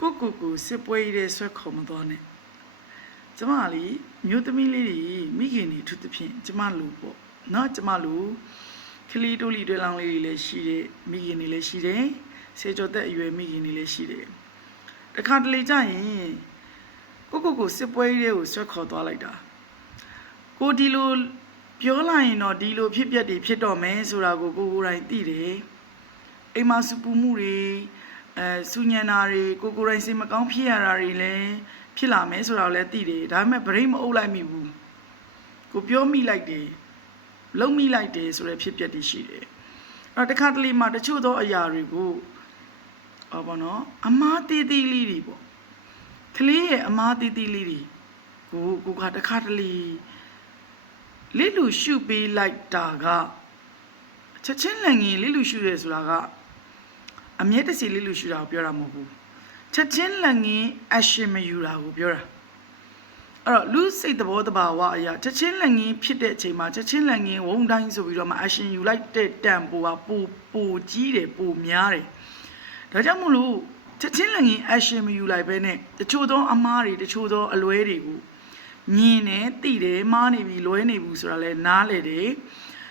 ကိုစစ်ပွဲရဲ့ဆွဲခေါ်မသွားနဲ့ကျမလီမြို့သမီးလေးတွေမိခင်တွေထူးသဖြင့်ကျမလူပေါ့နော်ကျမလူခလီတိုလီတွေလောင်လေးတွေလည်းရှိတယ်မိခင်တွေလည်းရှိတယ်ဆေကျော်သက်အရွယ်မိခင်တွေလည်းရှိတယ်တခါတလေကြရင်ကိုစစ်ပွဲရဲ့ကိုဆွဲခေါ်သွားလိုက်တာကိုဒီလိုပြောလိုက်ရင်တော့ဒီလိုဖြစ်ပျက်တွေဖြစ်တော့မယ်ဆိုတာကိုကိုယ်တိုင်သိတယ်အိမ်မှာစပူမှုတွေစူညံတာတွေကိုယ်တိုင်စိတ်မကောင်းဖြစ်ရတာတွေလည်းဖြစ်လာမယ်ဆိုတာကိုလည်းသိတယ်ဒါပေမဲ့ဗရိတ်မအုပ်လိုက်မိဘူးကိုပြောမိလိုက်တယ်လုံမိလိုက်တယ်ဆိုတဲ့ဖြစ်ပျက်တွေရှိတယ်အဲ့တော့တခါတလေမှာတချို့သောအရာတွေကိုဘောနော်အမားတီးတီးလေးတွေပေါ့ကလေးရဲ့အမားတီးတီးလေးတွေကိုကတခါတလေလစ်လူရှုပေးလိုက်တာကချက်ချင်းလည်းငင်လစ်လူရှုရဲဆိုတာကအမြဲတစေလစ်လူရှုတာကိုပြောတာမဟုတ်ဘူးချက်ချင်းလည်းငင် action မယူတာကိုပြောတာအဲ့တော့လူစိတ်သဘောတဘာဝအရာချက်ချင်းလည်းငင်ဖြစ်တဲ့အချိန်မှာချက်ချင်းလည်းငင်ဝုန်းတိုင်းဆိုပြီးတော့မှ action ယူလိုက်တဲ့တန်ပိုကပိုကြီးတယ်ပိုများတယ်ဒါကြောင့်မို့လို့ချက်ချင်းလည်းငင် action မယူလိုက်ဘဲနဲ့တချို့သောအမားတွေတချို့သောအလွဲတွေကိုညင်နေတိတယ်မားနေပြီလွဲနေဘူးဆိုတာလဲနားလေတယ်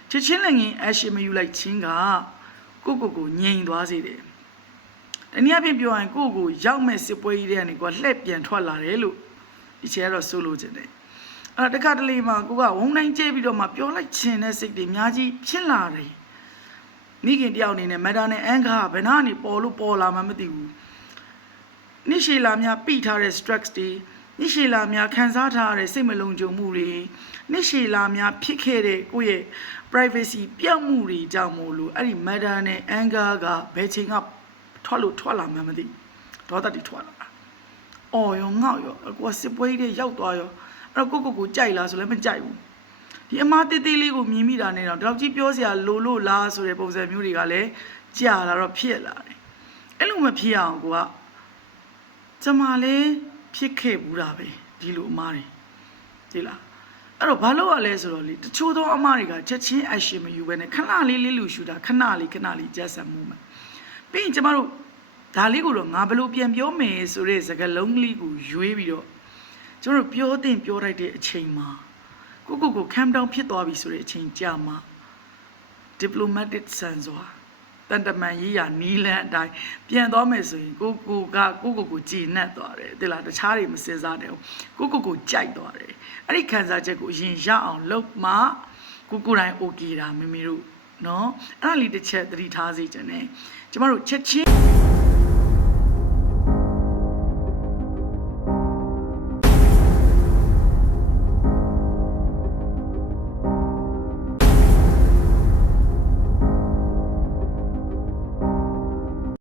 ချက်ချင်းလည်းငင် action မယူလိုက်ခြင်းကကိုငြိမ်သွားစေတယ်တနည်းအားဖြင့်ပြောရင်ကိုရောက်မဲ့စစ်ပွဲကြီးတွေကနေကိုလှည့်ပြန်ထွက်လာတယ်လို့ဒီချေကတော့ဆိုလို့ခြင်းတယ်အဲ့တခါတလေမှာကိုကဝုန်းတိုင်းကျဲပြီးတော့မှပြောလိုက်ခြင်းတဲ့စိတ်တွေအများကြီးဖြစ်လာတယ်မိခင်တယောက်အနေနဲ့မက်တာနဲ့အန်ခါဘယ်နာနေပေါ်လာမှမသိဘူးနိရှေလာများပိထားတဲ့ stress တွေနိရှေလာများခံစားထားရတဲ့စိတ်မလုံခြုံမှုတွေနိရှေလာများဖြစ်ခဲ့တဲ့ကိုယ့်ရဲ့ privacy ပြောက်မှုတွေကြောင့်မို့လို့အဲ့ဒီ matter နဲ့ anger ကဘယ်ချိန်ကထွက်လာမှမသိဒေါသတွေထွက်လာတာအော်ရောငေါ့ရောကိုကစစ်ပွဲတွေရောက်သွားရောအဲ့တော့ကိုကြိုက်လားဆိုလည်းမကြိုက်ဘူးဒီအမားတေးသေးလေးကိုမြင်မိတာနဲ့တော့ဒီလောက်ကြီးပြောစရာလိုလို့လားဆိုတဲ့ပုံစံမျိုးတွေကလည်းကြာလာတော့ဖြစ်လာတယ်အဲ့လိုမဖြစ်အောင်ကိုကကျမလည်းဖြစ်ခဲ့ဘူးတာပဲဒီလိုအမားတွေဒီလားအဲ့တော့ဘာလို့ရလဲဆိုတော့လေတချို့သောအမားတွေကချက်ချင်း action မယူဘဲနဲ့ခဏလေးလူရှူတာခဏလေးကြက်ဆက်မှုမှာပြီးရင်ကျမတို့ဒါလေးကိုတော့ငါဘယ်လိုပြန်ပြောမယ်ဆိုတဲ့စကားလုံးလေးကိုရွေးပြီးတော့ကျမတို့ပြောလိုက်တဲ့အချိန်မှာကို calm down ဖြစ်သွားပြီဆိုတဲ့အချိန်ကြာမှာ diplomatic ဆန်စွာတန်တမန်ရေးရနီးလန်းအတိုင်းပြန်သွားမယ်ဆိုရင်ကိုကြည်နပ်သွားတယ်တိလားတခြားတွေမစင်စားတယ်ကိုကြိုက်သွားတယ်အဲ့ဒီခံစားချက်ကိုအရင်ရအောင်လုပ်မှကိုတိုင်း okay တာမိမိတို့နော်အဲ့ဒါလေးတစ်ချက်သတိထားစေချင်တယ်ကျမတို့ချက်ချင်း